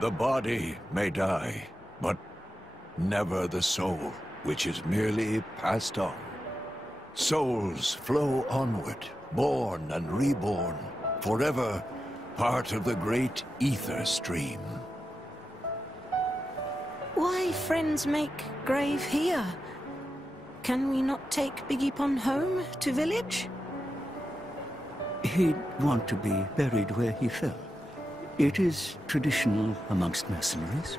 The body may die, but never the soul, which is merely passed on. Souls flow onward, born and reborn, forever part of the great ether stream. Why friends make grave here? Can we not take Biggie home to village? He'd want to be buried where he fell. It is traditional amongst mercenaries.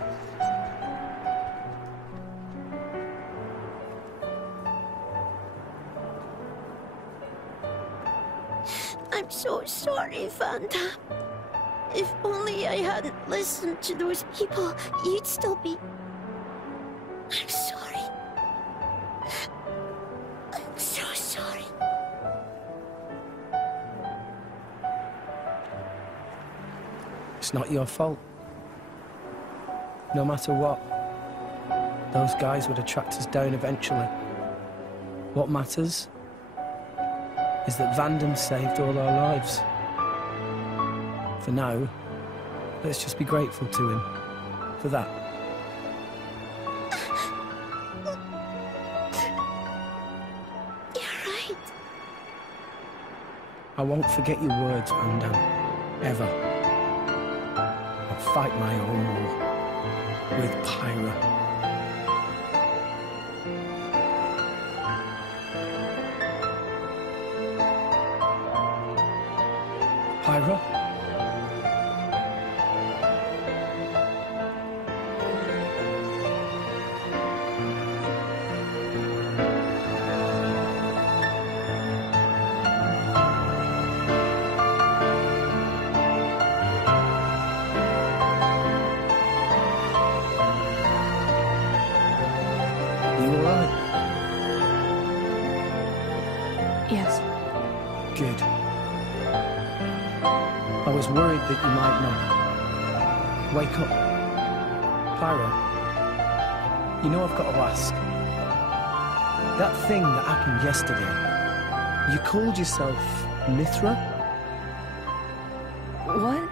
I'm so sorry, Vanda. If only I hadn't listened to those people, you'd still be... I'm sorry. I'm so sorry. It's not your fault. No matter what, those guys would have tracked us down eventually. What matters is that Vandam saved all our lives. For now, let's just be grateful to him for that. You're right. I won't forget your words, Vandam, ever. I'll fight my own war with Pyra. Pyra? You all right? Yes. Good. I was worried that you might not. Wake up. Pyra, you know I've got to ask. That thing that happened yesterday, you called yourself Mithra? What?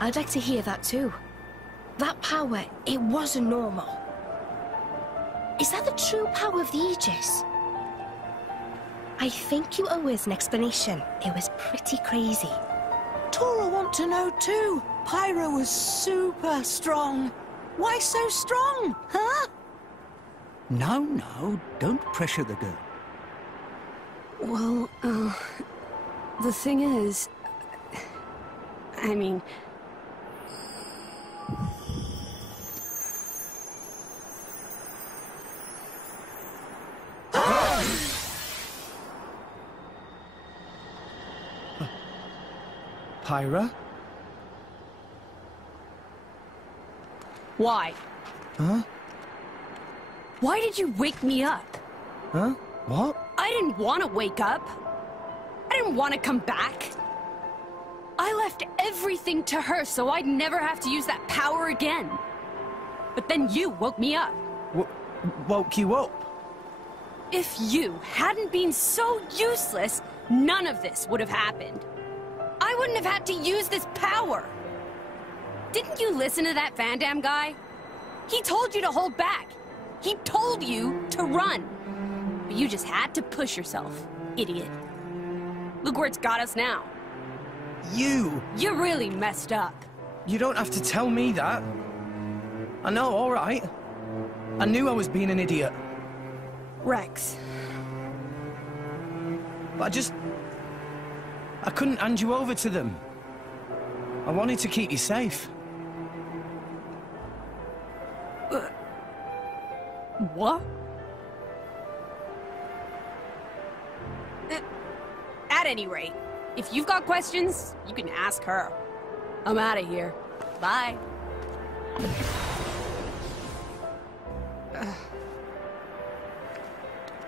I'd like to hear that too. That power, it wasn't normal. Is that the true power of the Aegis? I think you owe us an explanation. It was pretty crazy. Tora want to know too. Pyra was super strong. Why so strong, huh? No, don't pressure the girl. Well, the thing is... I mean... Pyra? Why? Huh? Why did you wake me up? Huh? What? I didn't want to wake up. I didn't want to come back. I left everything to her so I'd never have to use that power again. But then you woke me up. Woke you up? If you hadn't been so useless, none of this would have happened. I wouldn't have had to use this power. Didn't you listen to that Vandam guy? He told you to hold back. He told you to run. But you just had to push yourself, idiot. Look where it's got us now. You really messed up. don't have to tell me that. I know, all right. I knew I was being an idiot. Rex. But I couldn't hand you over to them. I wanted to keep you safe. What? At any rate, if you've got questions, you can ask her. I'm out of here. Bye.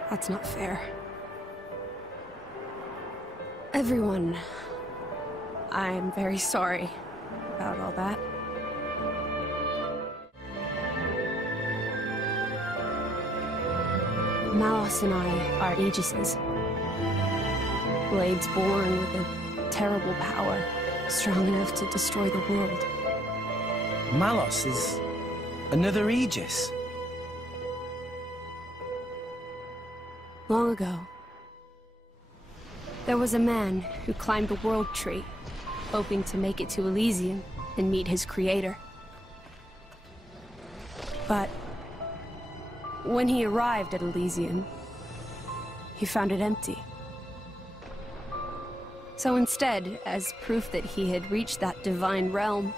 That's not fair. Everyone, I'm very sorry about all that. Malos and I are Aegises. Blades born with a terrible power strong enough to destroy the world. Malos is another Aegis. Long ago, there was a man who climbed the World Tree, hoping to make it to Elysium and meet his creator. But when he arrived at Elysium, he found it empty. So instead, as proof that he had reached that divine realm,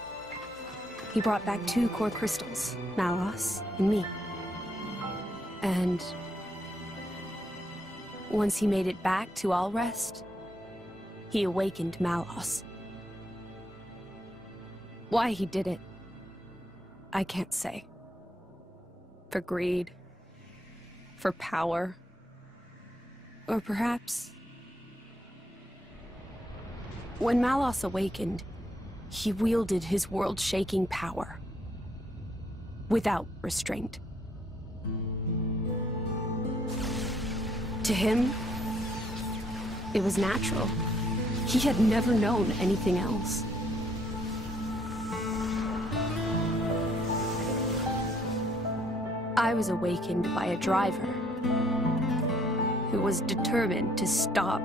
he brought back 2 core crystals, Malos and me. And once he made it back to Alrest, he awakened Malos. Why he did it, I can't say. For greed, for power, or perhaps... When Malos awakened, he wielded his world-shaking power, without restraint. To him, it was natural. He had never known anything else. I was awakened by a driver who was determined to stop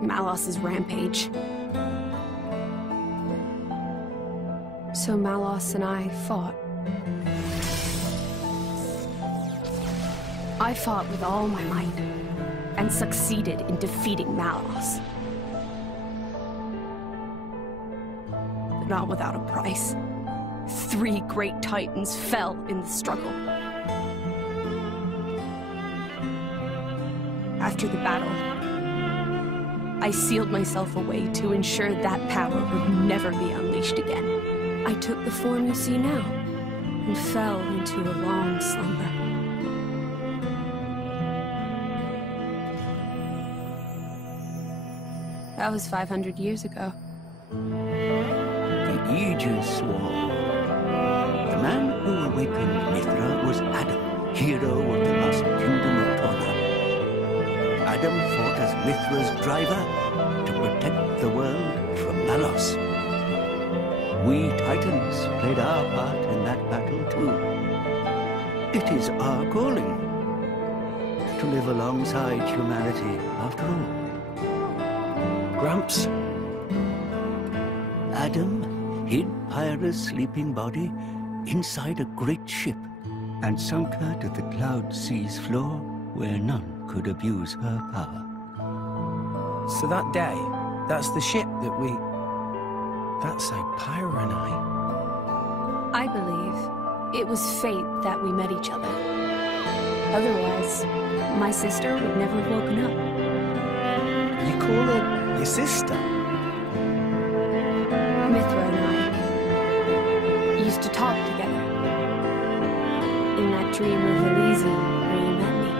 Malos's rampage. So Malos and I fought. I fought with all my might, and succeeded in defeating Malos. But not without a price. 3 great titans fell in the struggle. After the battle, I sealed myself away to ensure that power would never be unleashed again. I took the form you see now, and fell into a long slumber. That was 500 years ago. The Aegis War. The man who awakened Mithra was Adam, hero of the lost kingdom of Torna. Adam fought as Mithra's driver to protect the world from Malos. We Titans played our part in that battle too. It is our calling to live alongside humanity after all. Gramps? Adam hid Pyra's sleeping body inside a great ship and sunk her to the cloud sea's floor where none could abuse her power. So that day, that's the ship that we... That's how Pyra and I believe it was fate that we met each other. Otherwise, my sister would never have woken up. You call her your sister? Mithra and I used to talk together. In that dream of Elysium where you met me.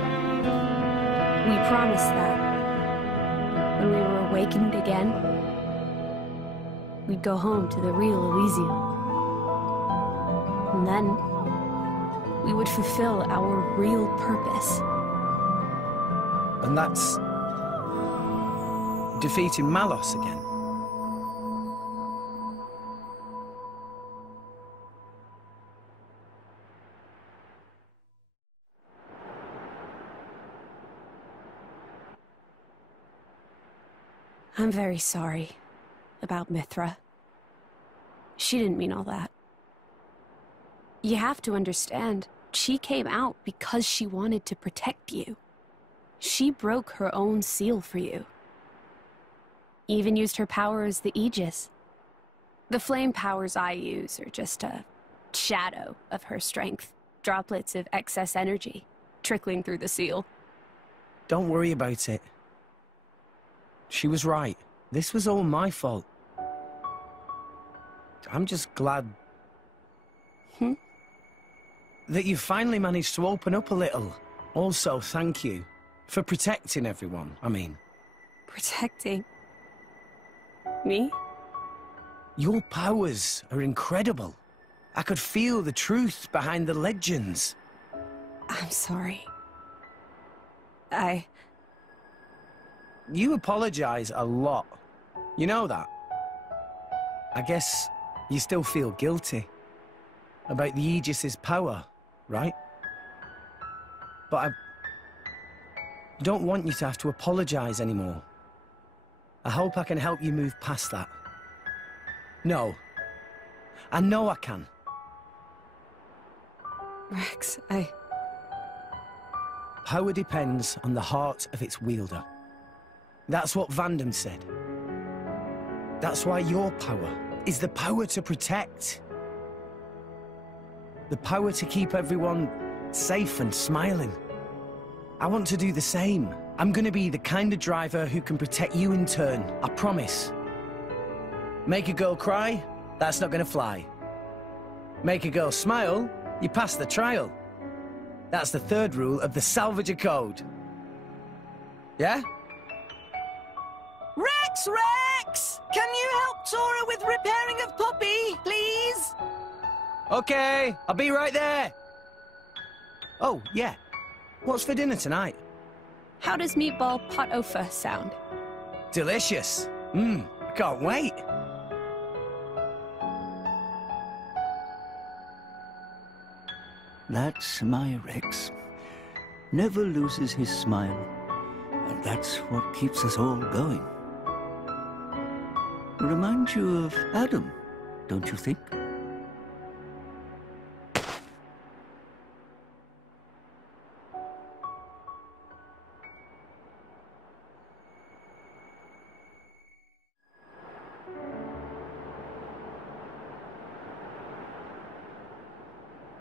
We promised that when we were awakened again, we'd go home to the real Elysium. And then we would fulfill our real purpose. And that's... defeating Malos again. I'm very sorry about Mithra. She didn't mean all that. You have to understand, she came out because she wanted to protect you. She broke her own seal for you. Even used her power as the Aegis. The flame powers I use are just a shadow of her strength. Droplets of excess energy trickling through the seal. Don't worry about it. She was right. This was all my fault. I'm just glad... that you finally managed to open up a little. Also, thank you for protecting everyone, I mean. Protecting? Me? Your powers are incredible. I could feel the truth behind the legends. I'm sorry. You apologize a lot. You know that? I guess you still feel guilty about the Aegis's power, right? But I don't want you to have to apologize anymore. I hope I can help you move past that. No. I know I can. Rex, Power depends on the heart of its wielder. That's what Vandam said. That's why your power is the power to protect. The power to keep everyone safe and smiling. I want to do the same. I'm gonna be the kind of driver who can protect you in turn, I promise. Make a girl cry? That's not gonna fly. Make a girl smile? You pass the trial. That's the third rule of the Salvager Code. Yeah? Rex! Can you help Tora with repairing of Poppy, please? Okay, I'll be right there. Oh, yeah. What's for dinner tonight? how does meatball pot au feu sound? Delicious. I can't wait. That's my Rex. Never loses his smile. And that's what keeps us all going. Reminds you of Adam, don't you think?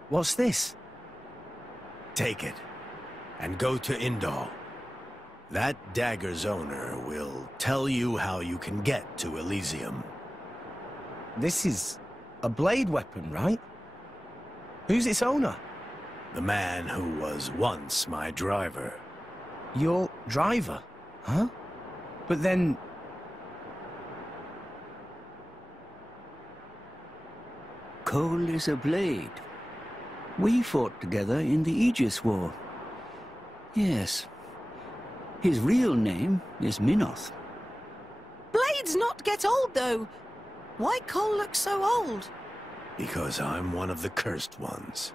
What's this? Take it, and go to Indal. That dagger's owner will tell you how you can get to Elysium. This is a blade weapon, right? Who's its owner? The man who was once my driver. Your driver? Huh? But then... Cole is a blade. We fought together in the Aegis War. Yes. His real name is Minoth. Blades not get old, though. Why Cole look so old? Because I'm one of the cursed ones.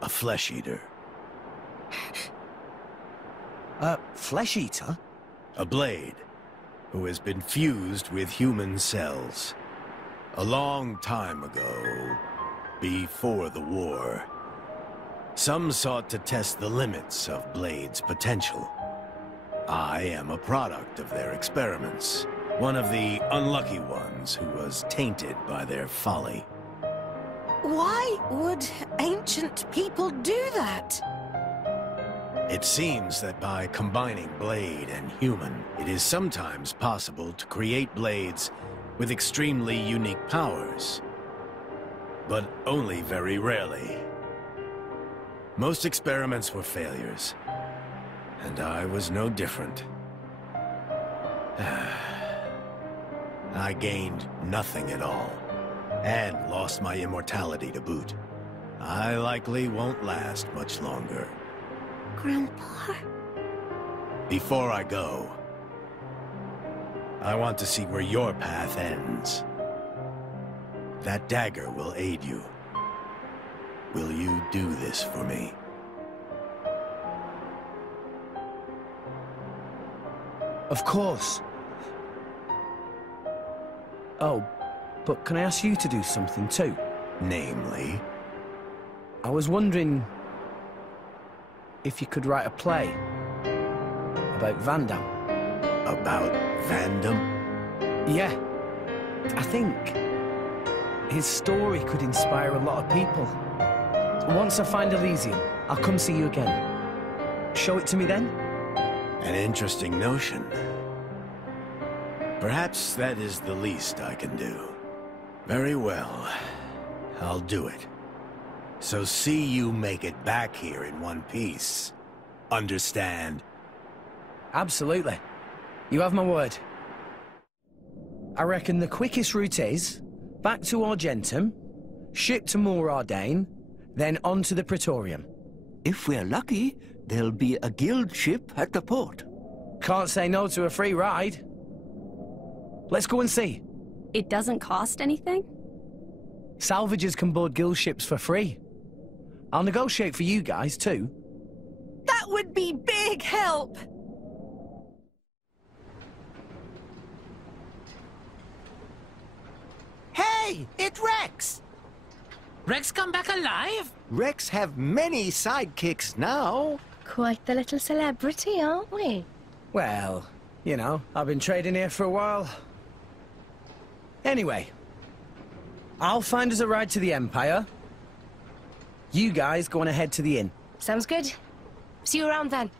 A flesh eater. A flesh eater? A blade who has been fused with human cells. A long time ago, before the war, some sought to test the limits of Blade's potential. I am a product of their experiments, one of the unlucky ones who was tainted by their folly. Why would ancient people do that? It seems that by combining Blade and human, it is sometimes possible to create blades with extremely unique powers. But only very rarely. Most experiments were failures, and I was no different. I gained nothing at all, and lost my immortality to boot. I likely won't last much longer. Grandpa? Before I go, I want to see where your path ends. That dagger will aid you. Will you do this for me? Of course. Oh, but can I ask you to do something too? Namely? I was wondering if you could write a play about Vandam. About Vandam? Yeah. I think his story could inspire a lot of people. Once I find Elysium, I'll come see you again. Show it to me then? An interesting notion. Perhaps that is the least I can do. Very well. I'll do it. So see you make it back here in one piece. Understand? Absolutely. You have my word. I reckon the quickest route is back to Argentum, ship to Moor Ardain, then on to the Praetorium. If we're lucky, there'll be a guild ship at the port. Can't say no to a free ride. Let's go and see. It doesn't cost anything? Salvagers can board guild ships for free. I'll negotiate for you guys, too. That would be big help! Hey, it's Rex! Rex come back alive? Rex have many sidekicks now. Quite the little celebrity, aren't we? Well, you know, I've been trading here for a while. Anyway, I'll find us a ride to the Empire. You guys go on ahead to the inn. Sounds good. See you around then.